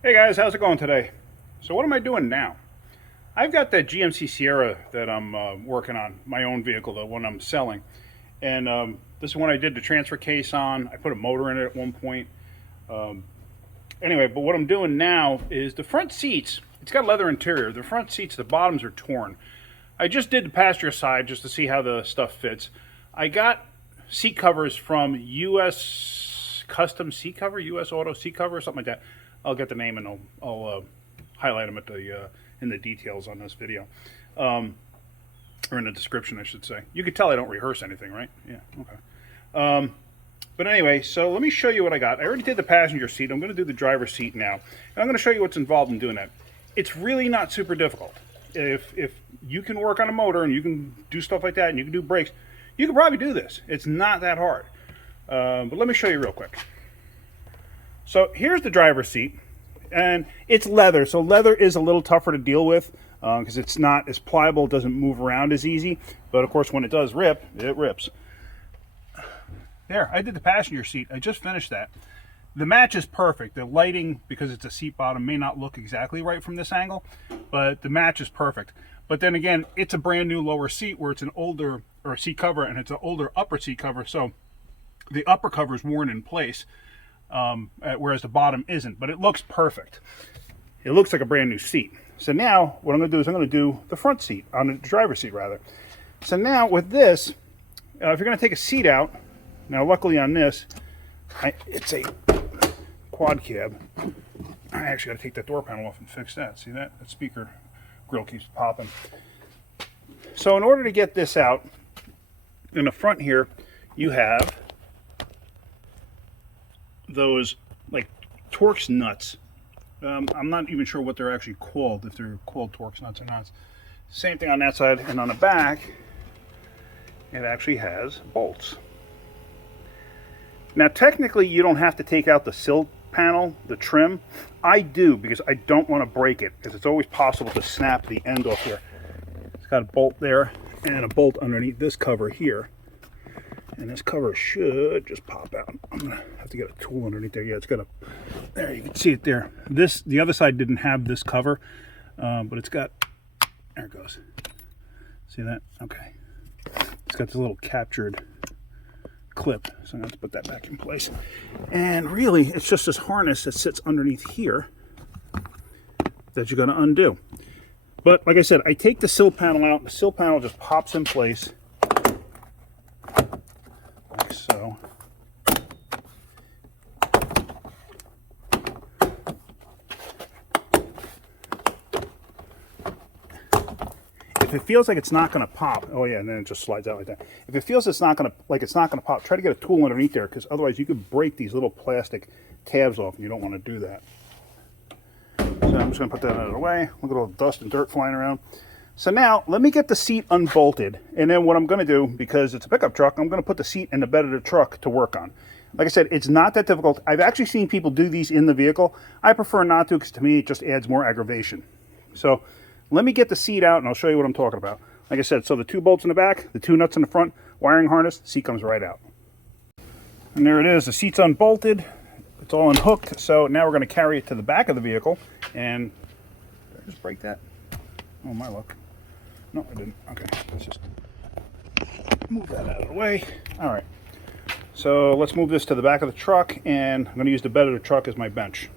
Hey guys, how's it going today? So what am I doing now? I've got that GMC Sierra that I'm working on, my own vehicle, the one I'm selling. And this is one I did the transfer case on. I put a motor in it at one point. Um, anyway, but what I'm doing now is the front seats, it's got a leather interior. The front seats, the bottoms are torn. I just did the passenger side just to see how the stuff fits. I got seat covers from US Custom Seat Cover, US Auto Seat Cover, something like that. I'll get the name and I'll highlight them at the in the details on this video, or in the description, I should say. You can tell I don't rehearse anything, right? Yeah, okay. But anyway, so let me show you what I got. I already did the passenger seat. I'm going to do the driver's seat now, and I'm going to show you what's involved in doing that. It's really not super difficult. If you can work on a motor and you can do stuff like that and you can do brakes, you can probably do this. It's not that hard. But let me show you real quick. So here's the driver's seat, and it's leather. So leather is a little tougher to deal with because it's not as pliable, it doesn't move around as easy. But of course, when it does rip, it rips. There, I did the passenger seat. I just finished that. The match is perfect. The lighting, because it's a seat bottom, may not look exactly right from this angle, but the match is perfect. But then again, it's a brand new lower seat where it's an older, or a seat cover, and it's an older upper seat cover. So the upper cover is worn in place, whereas the bottom isn't, but it looks perfect. It looks like a brand new seat. So now what I'm going to do is I'm going to do the front seat, on the driver's seat rather. So now with this, if you're going to take a seat out, now luckily on this, it's a quad cab. I actually got to take that door panel off and fix that. See that? That speaker grill keeps popping. So in order to get this out, in the front here, you have those like Torx nuts. I'm not even sure what they're actually called, if they're called Torx nuts or not. Same thing on that side, and on the back, it actually has bolts. Now technically you don't have to take out the sill panel, the trim. I do because I don't want to break it, because it's always possible to snap the end off here. It's got a bolt there and a bolt underneath this cover here. And this cover should just pop out. I'm gonna have to get a tool underneath there. Yeah, it's got a, there, you can see it there. The other side didn't have this cover, but it's got, there it goes. See that? Okay. It's got this little captured clip, so I'm going to have to put that back in place. And really, it's just this harness that sits underneath here that you're going to undo. But like I said, I take the sill panel out. The sill panel just pops in place, like so. If it feels like it's not going to pop, oh yeah, and then it just slides out like that. If it feels it's not going to pop, try to get a tool underneath there, because otherwise you could break these little plastic tabs off, and you don't want to do that. So I'm just going to put that out of the way. Look at all the dust and dirt flying around. So now let me get the seat unbolted, and then what I'm going to do, because it's a pickup truck, I'm going to put the seat in the bed of the truck to work on. Like I said, it's not that difficult. I've actually seen people do these in the vehicle. I prefer not to, because to me it just adds more aggravation. So let me get the seat out and I'll show you what I'm talking about. Like I said, so the two bolts in the back, the two nuts in the front, wiring harness, seat comes right out. And there it is, the seat's unbolted, it's all unhooked. So now we're going to carry it to the back of the vehicle, and did I just break that? Oh my luck. No, I didn't. Okay, let's just move that out of the way. All right, so let's move this to the back of the truck, and I'm going to use the bed of the truck as my bench.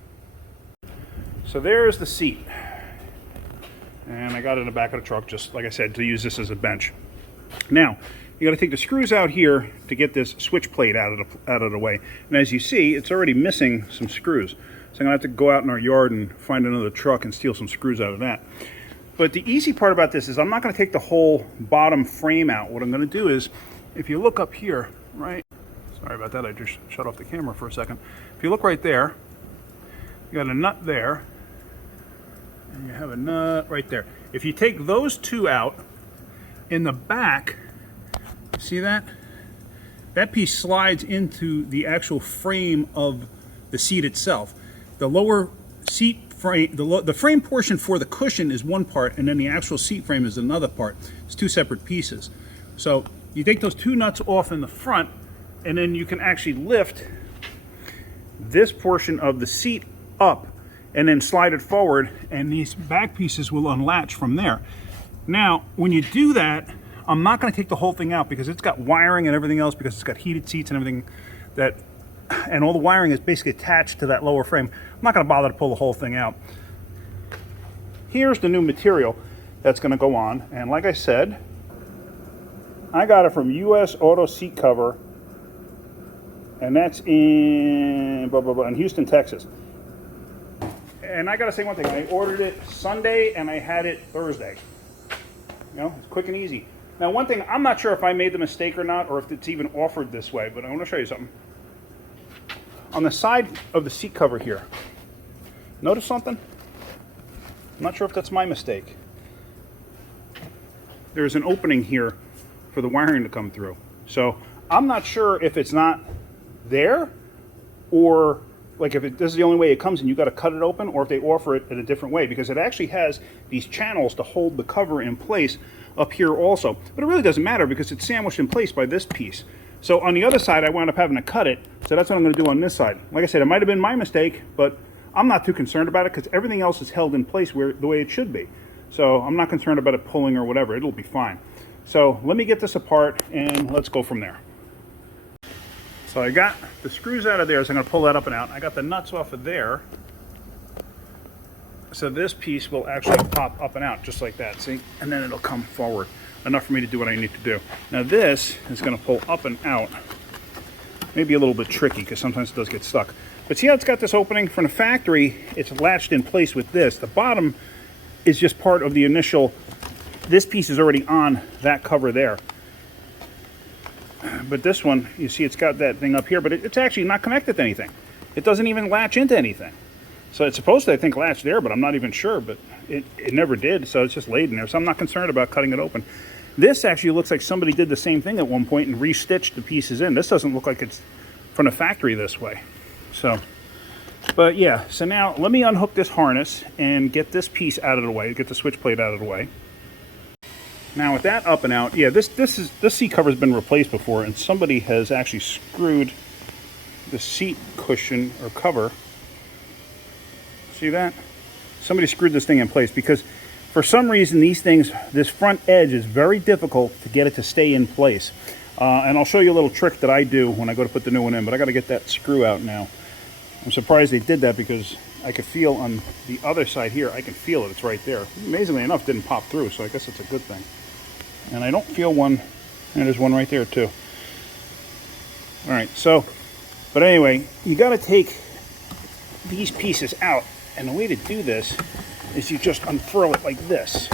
So there's the seat. And I got it in the back of the truck, just like I said, to use this as a bench. Now, you got to take the screws out here to get this switch plate out of the way. And as you see, it's already missing some screws. So I'm going to have to go out in our yard and find another truck and steal some screws out of that. But the easy part about this is I'm not going to take the whole bottom frame out. What I'm going to do is, if you look up here, right? Sorry about that, I just shut off the camera for a second. If you look right there, you got a nut there. And you have a nut right there. If you take those two out, in the back, see that? That piece slides into the actual frame of the seat itself. The lower seat frame, the frame portion for the cushion is one part, and then the actual seat frame is another part. It's two separate pieces. So you take those two nuts off in the front, and then you can actually lift this portion of the seat up, and then slide it forward, and these back pieces will unlatch from there. Now, when you do that, I'm not going to take the whole thing out because it's got wiring and everything else, because it's got heated seats and everything that, and all the wiring is basically attached to that lower frame. I'm not going to bother to pull the whole thing out. Here's the new material that's going to go on, and like I said, I got it from US Auto Seat Cover, and that's in in Houston, Texas. And I gotta say one thing, I ordered it Sunday and I had it Thursday. You know, it's quick and easy. Now one thing, I'm not sure if I made the mistake or not, or if it's even offered this way, but I want to show you something. On the side of the seat cover here, notice something? I'm not sure if that's my mistake. There's an opening here for the wiring to come through. So I'm not sure if it's not there, or like if this is the only way it comes and you got to cut it open, or if they offer it in a different way, because it actually has these channels to hold the cover in place up here also. But it really doesn't matter because it's sandwiched in place by this piece. So on the other side, I wound up having to cut it. So that's what I'm going to do on this side. Like I said, it might have been my mistake, but I'm not too concerned about it because everything else is held in place where the way it should be. So I'm not concerned about it pulling or whatever. It'll be fine. So let me get this apart and let's go from there. So I got the screws out of there, so I'm going to pull that up and out. I got the nuts off of there. So this piece will actually pop up and out just like that, see? And then it'll come forward. Enough for me to do what I need to do. Now this is going to pull up and out. Maybe a little bit tricky because sometimes it does get stuck. But see how it's got this opening? From the factory, it's latched in place with this. The bottom is just part of the initial, this piece is already on that cover there. But this one, you see it's got that thing up here, but it's actually not connected to anything. It doesn't even latch into anything. So it's supposed to, I think, latch there, but I'm not even sure, but it never did, so it's just laid in there. So I'm not concerned about cutting it open. This actually looks like somebody did the same thing at one point and restitched the pieces in. This doesn't look like it's from the factory this way. So, but yeah, so now let me unhook this harness and get this piece out of the way, get the switch plate out of the way. Now with that up and out, yeah, this seat cover has been replaced before, and somebody has actually screwed the seat cushion or cover. See that? Somebody screwed this thing in place because for some reason these things, this front edge is very difficult to get it to stay in place. And I'll show you a little trick that I do when I go to put the new one in, but I got to get that screw out now. I'm surprised they did that because I could feel on the other side here, I can feel it, it's right there. Amazingly enough, it didn't pop through, so I guess it's a good thing. And I don't feel one, and there's one right there too. All right, so, but anyway, you got to take these pieces out, and the way to do this is you just unfurl it like this,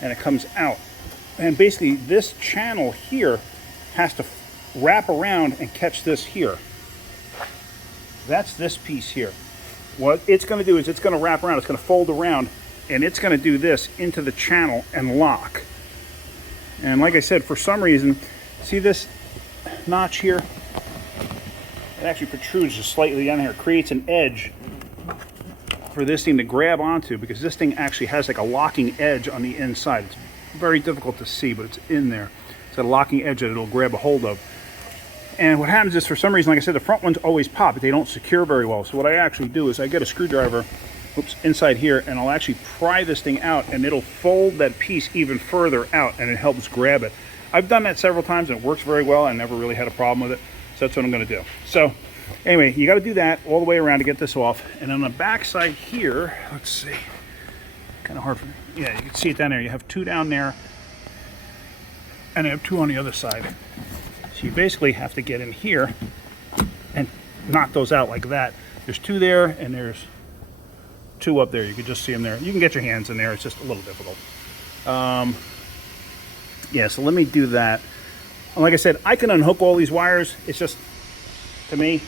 and it comes out. And basically this channel here has to wrap around and catch this here. That's this piece here. What it's going to do is it's going to wrap around, it's going to fold around, and it's going to do this into the channel and lock. And like I said, for some reason, see this notch here? It actually protrudes just slightly down here. It creates an edge for this thing to grab onto, because this thing actually has like a locking edge on the inside. It's very difficult to see, but it's in there. It's a locking edge that it'll grab a hold of. And what happens is, for some reason, like I said, the front ones always pop, but they don't secure very well. So what I actually do is I get a screwdriver, inside here, and I'll actually pry this thing out, and it'll fold that piece even further out, and it helps grab it. I've done that several times, and it works very well. I never really had a problem with it, so that's what I'm going to do. So anyway, you got to do that all the way around to get this off. And on the back side here, let's see, kind of hard for me. Yeah, you can see it down there. You have two down there, and I have two on the other side. So you basically have to get in here and knock those out like that. There's two there, and there's two up there. You can just see them there. You can get your hands in there. It's just a little difficult. Yeah, so let me do that. And like I said, I can unhook all these wires. It's just, to me,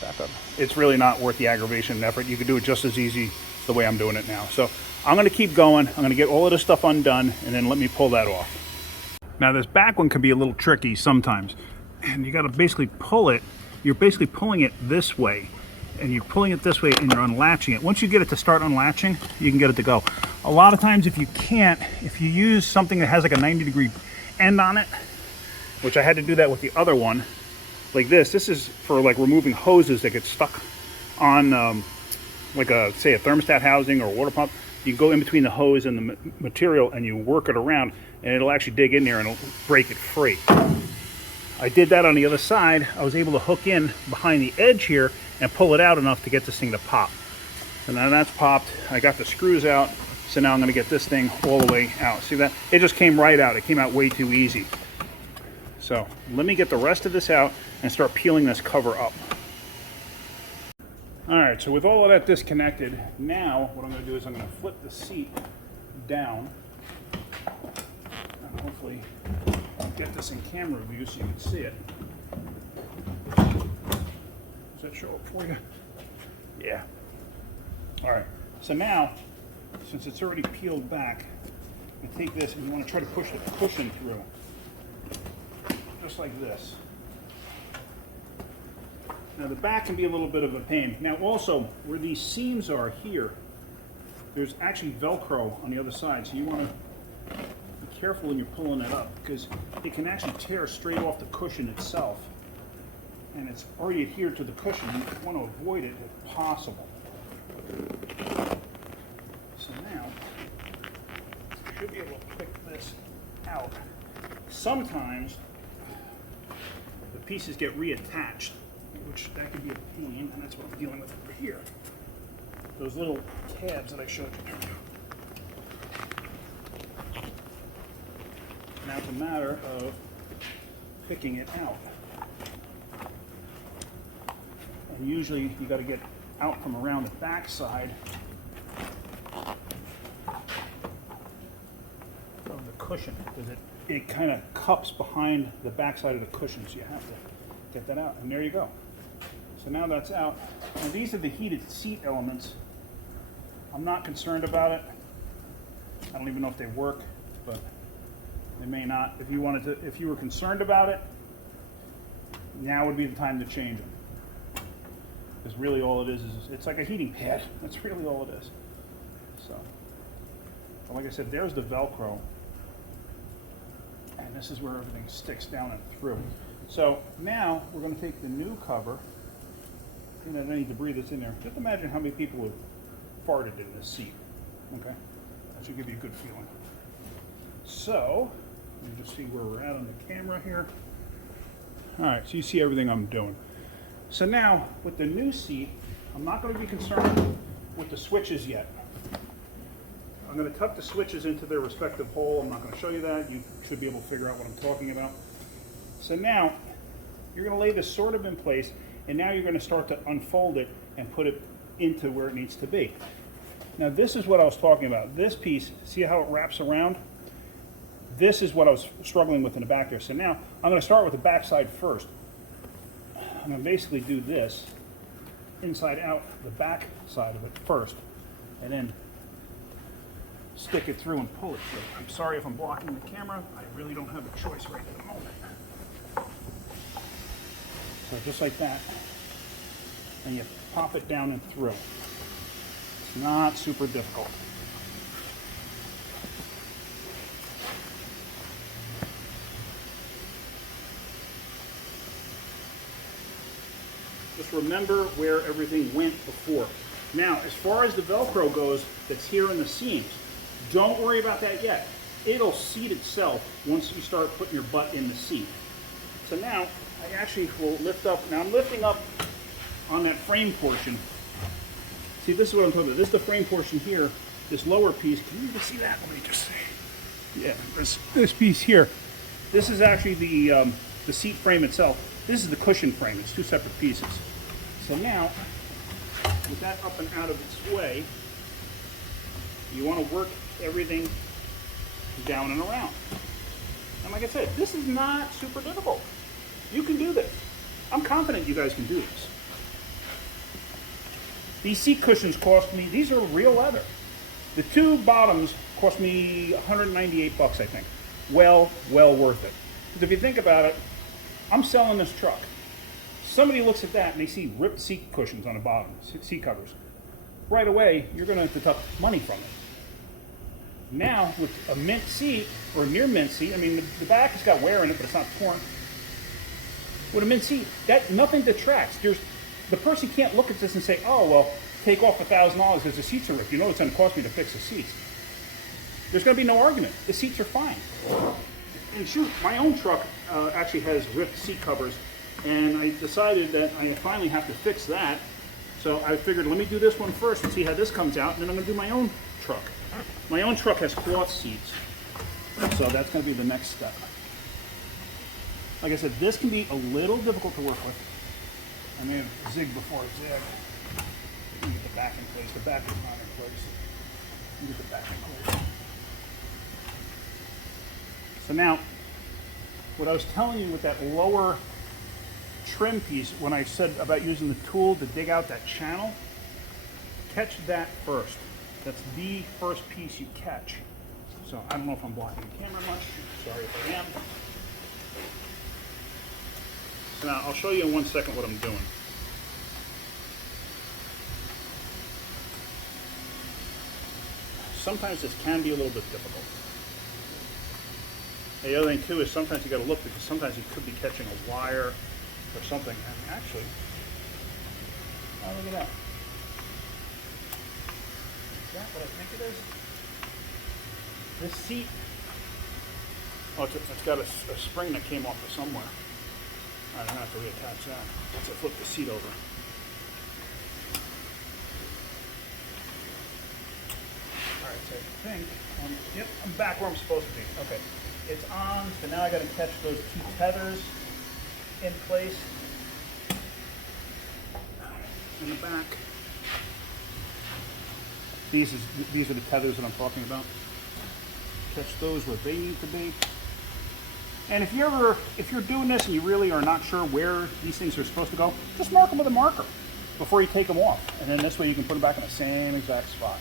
back up. It's really not worth the aggravation and effort. You can do it just as easy the way I'm doing it now. So I'm going to keep going. I'm going to get all of this stuff undone, and then let me pull that off. Now this back one can be a little tricky sometimes, and you got to basically pull it. You're basically pulling it this way, and you're pulling it this way, and you're unlatching it. Once you get it to start unlatching, you can get it to go. A lot of times if you can't, if you use something that has like a 90-degree end on it, which I had to do that with the other one, like this is for like removing hoses that get stuck on like a, say, a thermostat housing or a water pump, you go in between the hose and the material and you work it around, and it'll actually dig in there and it'll break it free. I did that on the other side. I was able to hook in behind the edge here and pull it out enough to get this thing to pop. So now that's popped. I got the screws out. So now I'm going to get this thing all the way out. See that? It just came right out. It came out way too easy. So let me get the rest of this out and start peeling this cover up. All right, so with all of that disconnected, now what I'm going to do is I'm going to flip the seat down. And hopefully I'll get this in camera view so you can see it. Does that show up for you? Yeah. All right, so now, since it's already peeled back, you take this and you want to try to push the cushion through. Just like this. Now the back can be a little bit of a pain. Now also, where these seams are here, there's actually Velcro on the other side, so you want to be careful when you're pulling it up, because it can actually tear straight off the cushion itself. And it's already adhered to the cushion. You want to avoid it if possible. So now, I should be able to pick this out. Sometimes the pieces get reattached, which that could be a pain, and that's what I'm dealing with over here. Those little tabs that I showed you. Now it's a matter of picking it out. And usually you got to get out from around the back side of the cushion, because it kind of cups behind the back side of the cushion, so you have to get that out, and there you go. So now that's out. Now these are the heated seat elements. I'm not concerned about it. I don't even know if they work, but they may not. If you were concerned about it, now would be the time to change them. Because really all it is it's like a heating pad. That's really all it is. So, but like I said, there's the Velcro. And this is where everything sticks down and through. So now we're going to take the new cover, clean out any debris that's in there. Just imagine how many people have farted in this seat. Okay? That should give you a good feeling. So, let me just see where we're at on the camera here. Alright, so you see everything I'm doing. So now, with the new seat, I'm not going to be concerned with the switches yet. I'm going to tuck the switches into their respective hole. I'm not going to show you that. You should be able to figure out what I'm talking about. So now, you're going to lay this sort of in place, and now you're going to start to unfold it and put it into where it needs to be. Now this is what I was talking about. This piece, see how it wraps around? This is what I was struggling with in the back there. So now, I'm going to start with the back side first. I'm going to basically do this inside out, the back side of it first, and then stick it through and pull it through. I'm sorry if I'm blocking the camera. I really don't have a choice right at the moment. So just like that, and you pop it down and through. It's not super difficult. Just remember where everything went before. Now, as far as the Velcro goes that's here in the seams, don't worry about that yet. It'll seat itself once you start putting your butt in the seat. So now, I actually will lift up. Now I'm lifting up on that frame portion. See, this is what I'm talking about. This is the frame portion here. This lower piece, can you even see that? Let me just see. Yeah, this piece here. This is actually the seat frame itself. This is the cushion frame. It's two separate pieces. So now, with that up and out of its way, you want to work everything down and around. And like I said, this is not super difficult. You can do this. I'm confident you guys can do this. These seat cushions cost me, these are real leather. The two bottoms cost me $198 bucks, I think. Well worth it. Because if you think about it, I'm selling this truck. Somebody looks at that and they see ripped seat cushions on the bottom, seat covers. Right away, you're going to deduct money from it. Now, with a mint seat, or a near mint seat, I mean, the back has got wear in it, but it's not torn. With a mint seat, nothing detracts. The person can't look at this and say, oh, well, take off $1,000 because the seats are ripped. You know it's going to cost me to fix the seats. There's going to be no argument. The seats are fine. And shoot, my own truck actually has ripped seat covers, and I decided that I finally have to fix that. So I figured, let me do this one first and see how this comes out, and then I'm going to do my own truck. My own truck has cloth seats, so that's going to be the next step. Like I said, this can be a little difficult to work with. I may have zigged before I zag. Let me get the back in place. The back is not in place. Let me get the back in place. So now, what I was telling you with that lower trim piece, when I said about using the tool to dig out that channel, catch that first. That's the first piece you catch. So I don't know if I'm blocking the camera much. Sorry if I am. So now I'll show you in 1 second what I'm doing. Sometimes this can be a little bit difficult. The other thing too is sometimes you got to look, because sometimes you could be catching a wire or something. And actually, oh, look at that. Is that what I think it is? This seat, oh, it's got a spring that came off of somewhere. All right, I'm going to have to reattach that. Let's flip the seat over. All right, so I think, yep, I'm back where I'm supposed to be. Okay, it's on, so now I got to catch those two tethers in place. In the back. These are the tethers that I'm talking about. Catch those where they need to be. And if you're doing this and you really are not sure where these things are supposed to go, just mark them with a marker before you take them off. And then this way you can put them back in the same exact spot.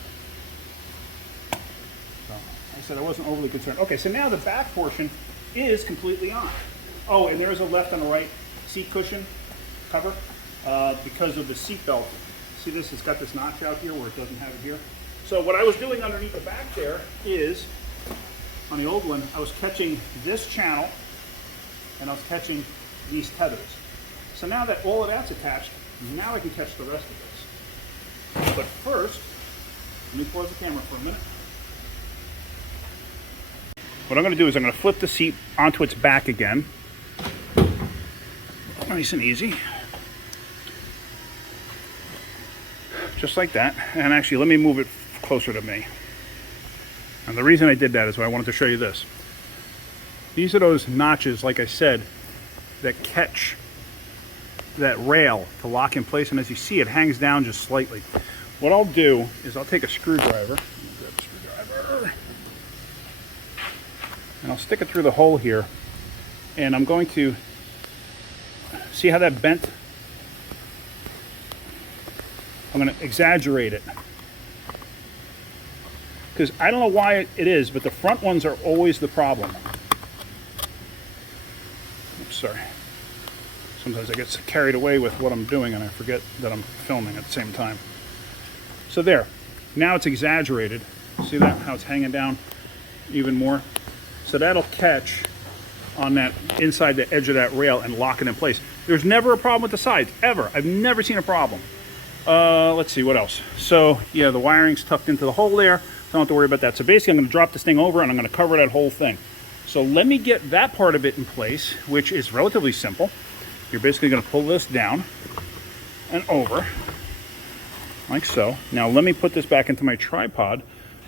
So, like I said, I wasn't overly concerned. Okay, so now the back portion is completely on. Oh, and there is a left and a right seat cushion cover because of the seat belt. See this? It's got this notch out here where it doesn't have it here. So what I was doing underneath the back there is, on the old one, I was catching this channel and I was catching these tethers. So now that all of that's attached, now I can catch the rest of this. But first, let me pause the camera for a minute. What I'm going to do is I'm going to flip the seat onto its back again. Nice and easy. Just like that. And actually, let me move it closer to me. And the reason I did that is I wanted to show you this. These are those notches, like I said, that catch that rail to lock in place. And as you see, it hangs down just slightly. What I'll do is I'll take a screwdriver. Grab a screwdriver. And I'll stick it through the hole here. And I'm going to see how that bent. I'm going to exaggerate it. Because I don't know why it is, but the front ones are always the problem. Oops, sorry. Sometimes I get carried away with what I'm doing and I forget that I'm filming at the same time. So there. Now it's exaggerated. See that? How it's hanging down even more? So that'll catch on that inside the edge of that rail and lock it in place. There's never a problem with the sides, ever. I've never seen a problem. Let's see, what else? So, yeah, the wiring's tucked into the hole there. Don't have to worry about that. So basically, I'm going to drop this thing over and I'm going to cover that whole thing. So let me get that part of it in place, which is relatively simple. You're basically going to pull this down and over, like so. Now let me put this back into my tripod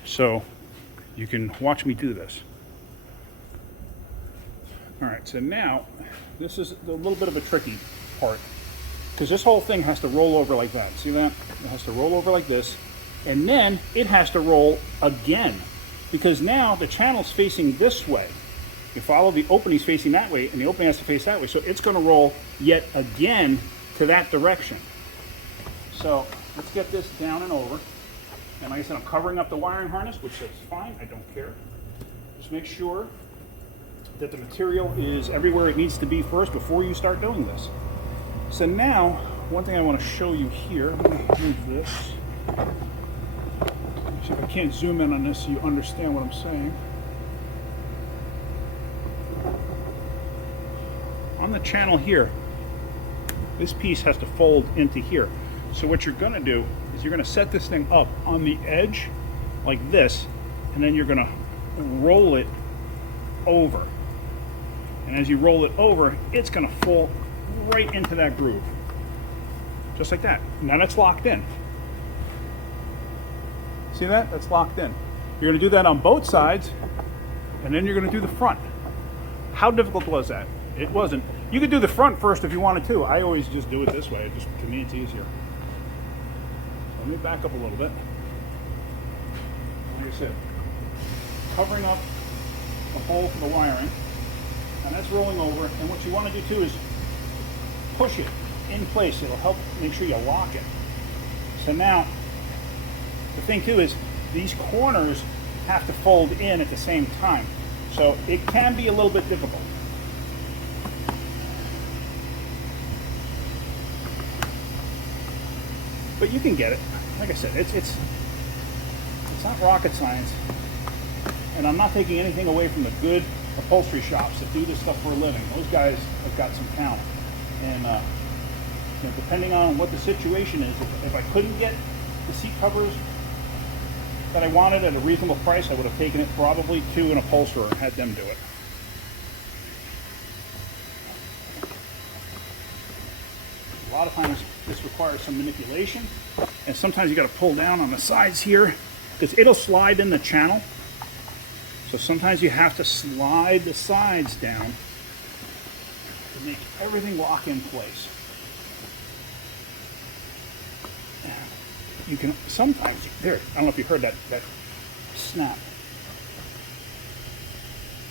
so you can watch me do this. All right, so now this is a little bit of a tricky part, because this whole thing has to roll over like that. See that? It has to roll over like this, and then it has to roll again, because now the channel's facing this way. You follow, the opening's facing that way, and the opening has to face that way. So it's going to roll yet again to that direction. So let's get this down and over. And like I said, I'm covering up the wiring harness, which is fine. I don't care. Just make sure that the material is everywhere it needs to be first before you start doing this. So now, one thing I want to show you here, let me move this. See if I can't zoom in on this so you understand what I'm saying. On the channel here, this piece has to fold into here. So what you're going to do is you're going to set this thing up on the edge like this, and then you're going to roll it over. And as you roll it over, it's going to fall right into that groove. Just like that. Now that's locked in. See that? That's locked in. You're going to do that on both sides, and then you're going to do the front. How difficult was that? It wasn't. You could do the front first if you wanted to. I always just do it this way. Just, to me, it's easier. So let me back up a little bit. Like I said, covering up the hole for the wiring, and that's rolling over. And what you want to do too is push it in place. It'll help make sure you lock it. So now, the thing too is these corners have to fold in at the same time. So it can be a little bit difficult. But you can get it. Like I said, it's not rocket science. And I'm not taking anything away from the good upholstery shops that do this stuff for a living. Those guys have got some talent. And you know, depending on what the situation is, if I couldn't get the seat covers that I wanted at a reasonable price, I would have taken it probably to an upholsterer and had them do it. A lot of times this requires some manipulation, and sometimes you got to pull down on the sides here because it'll slide in the channel. So sometimes you have to slide the sides down to make everything lock in place. You can sometimes, there, I don't know if you heard that snap.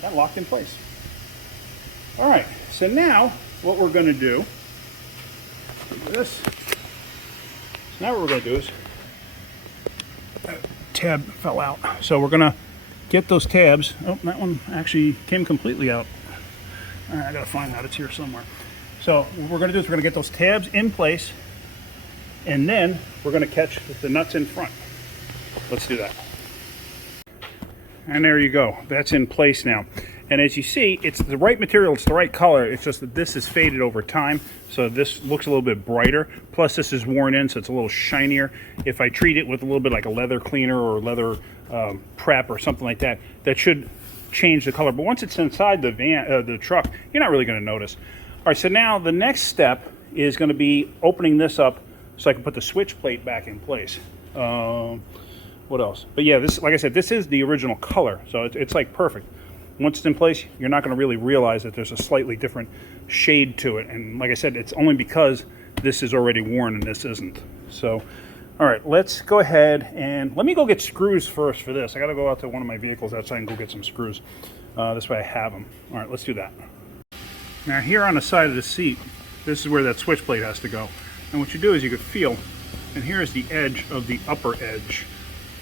That locked in place. All right, so now what we're going to do this. So now what we're going to do is, tab fell out. So we're going to get those tabs. Oh, that one actually came completely out. All right, I got to find that. It's here somewhere. So what we're going to do is we're going to get those tabs in place, and then we're going to catch the nuts in front. Let's do that. And there you go. That's in place now. And as you see, it's the right material, it's the right color. It's just that this is faded over time. So this looks a little bit brighter. Plus this is worn in, so it's a little shinier. If I treat it with a little bit like a leather cleaner or leather prep or something like that, that should change the color. But once it's inside the the truck, you're not really going to notice. All right, so now the next step is going to be opening this up so I can put the switch plate back in place. What else? But yeah, this, like I said, this is the original color, so it's like perfect. Once it's in place, you're not going to really realize that there's a slightly different shade to it. And like I said, it's only because this is already worn and this isn't. So, all right, let's go ahead and let me go get screws first for this. I got to go out to one of my vehicles outside and go get some screws. This way I have them. All right, let's do that. Now here on the side of the seat, this is where that switch plate has to go. And what you do is you could feel, and here's the edge of the upper edge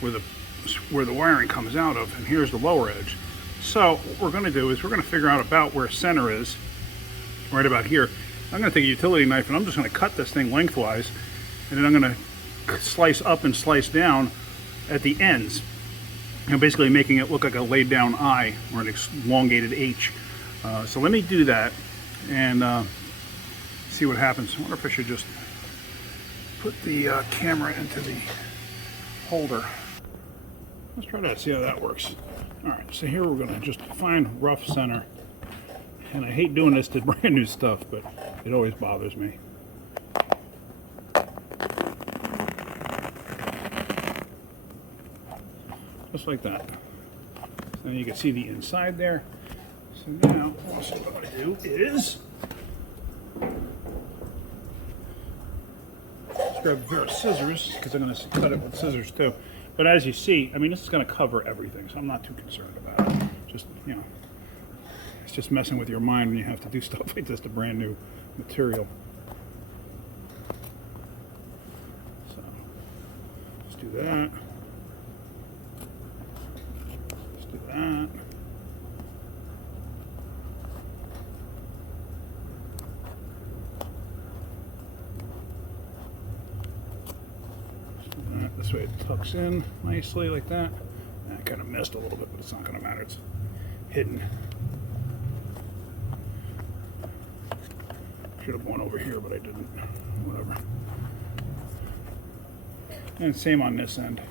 where the wiring comes out of, and here's the lower edge. So what we're going to do is we're going to figure out about where center is, right about here. I'm going to take a utility knife and I'm just going to cut this thing lengthwise, and then I'm going to slice up and slice down at the ends, you know, basically making it look like a laid down I or an elongated H. So let me do that and see what happens. I wonder if I should just put the camera into the holder. Let's try that, see how that works. All right, so here we're going to just find rough center. And I hate doing this to brand new stuff, but it always bothers me. Just like that. So you can see the inside there. So now, also what I do is let's grab a pair of scissors, because I'm going to cut it with scissors too. But as you see, I mean, this is going to cover everything, so I'm not too concerned about it. Just, you know, it's just messing with your mind when you have to do stuff like this to brand new material. So, let's do that. Let's do that. This way it tucks in nicely like that. I kind of missed a little bit, but it's not going to matter. It's hidden. Should have gone over here, but I didn't. Whatever. And same on this end.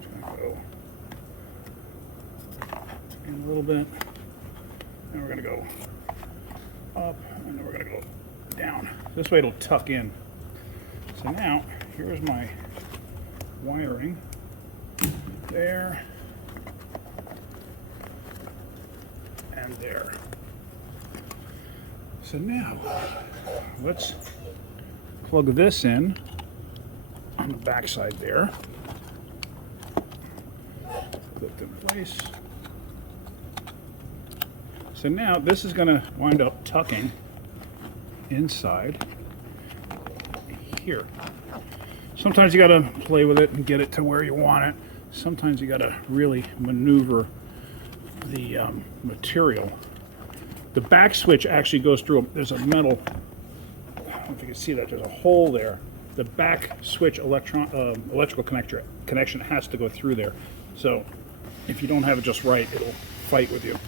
Just gonna go in a little bit. And we're gonna go up, and then we're gonna go down. This way it'll tuck in. So now, here's my wiring. There. And there. So now, let's plug this in on the back side there. Clip in place. So now this is going to wind up tucking inside here. Sometimes you got to play with it and get it to where you want it. Sometimes you got to really maneuver the material. The back switch actually goes through. There's a metal. I don't know if you can see that. There's a hole there. The back switch electrical connection has to go through there. So if you don't have it just right, it'll fight with you.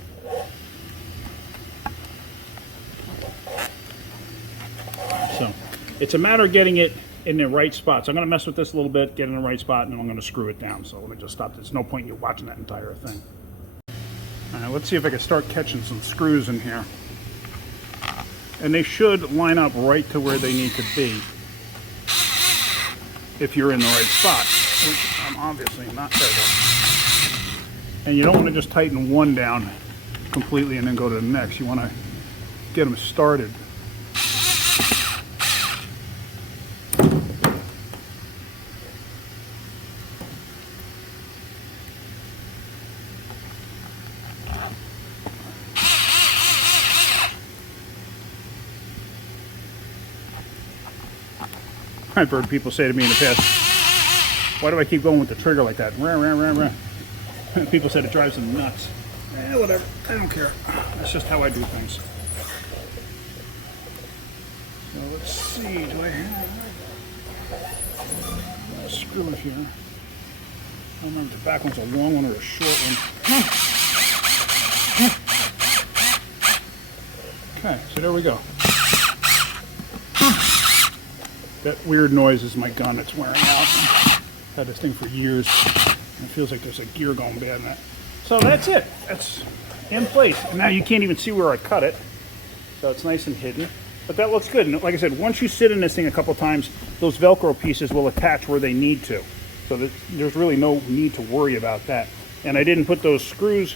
So it's a matter of getting it in the right spot. So I'm going to mess with this a little bit, get it in the right spot, and then I'm going to screw it down. So let me just stop. There's no point in you watching that entire thing. All right, let's see if I can start catching some screws in here. And they should line up right to where they need to be if you're in the right spot, which I'm obviously not. There we go. And you don't want to just tighten one down completely and then go to the next. You want to get them started. I've heard people say to me in the past, why do I keep going with the trigger like that? Rah, rah, rah, rah. People said it drives them nuts. Whatever. I don't care. That's just how I do things. So let's see. Do I have screws here? I don't remember if the back one's a long one or a short one. Okay, so there we go. That weird noise is my gun. It's wearing out. I've had this thing for years. It feels like there's a gear going bad in it. So that's it. That's in place. And now you can't even see where I cut it. So it's nice and hidden. But that looks good. And like I said, once you sit in this thing a couple times, those Velcro pieces will attach where they need to. So there's really no need to worry about that. And I didn't put those screws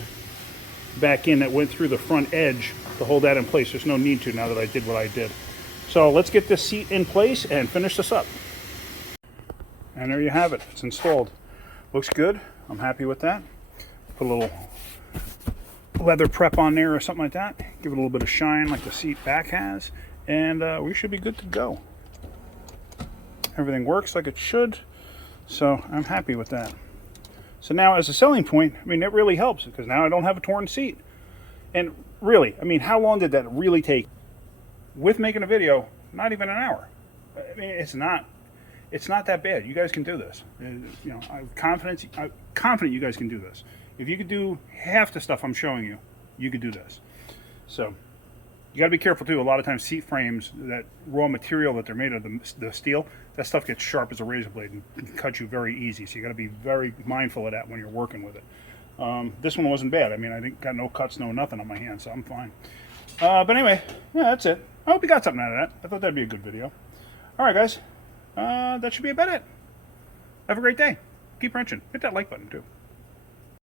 back in that went through the front edge to hold that in place. There's no need to now that I did what I did. So let's get this seat in place and finish this up. And there you have it. It's installed. Looks good. I'm happy with that. Put a little leather prep on there or something like that. Give it a little bit of shine like the seat back has. And we should be good to go. Everything works like it should. So I'm happy with that. So now as a selling point, I mean, it really helps because now I don't have a torn seat. And really, I mean, how long did that really take? With making a video, not even an hour. I mean, it's not that bad. You guys can do this. You know, I'm confident you guys can do this. If you could do half the stuff I'm showing you, you could do this. So you got to be careful too. A lot of times seat frames, that raw material that they're made of, the steel, that stuff gets sharp as a razor blade and can cut you very easy. So you got to be very mindful of that when you're working with it. This one wasn't bad. I mean, I got no cuts, no nothing on my hand, so I'm fine. But anyway, yeah, that's it. I hope you got something out of that. I thought that'd be a good video. All right, guys. That should be about it. Have a great day. Keep wrenching. Hit that like button, too.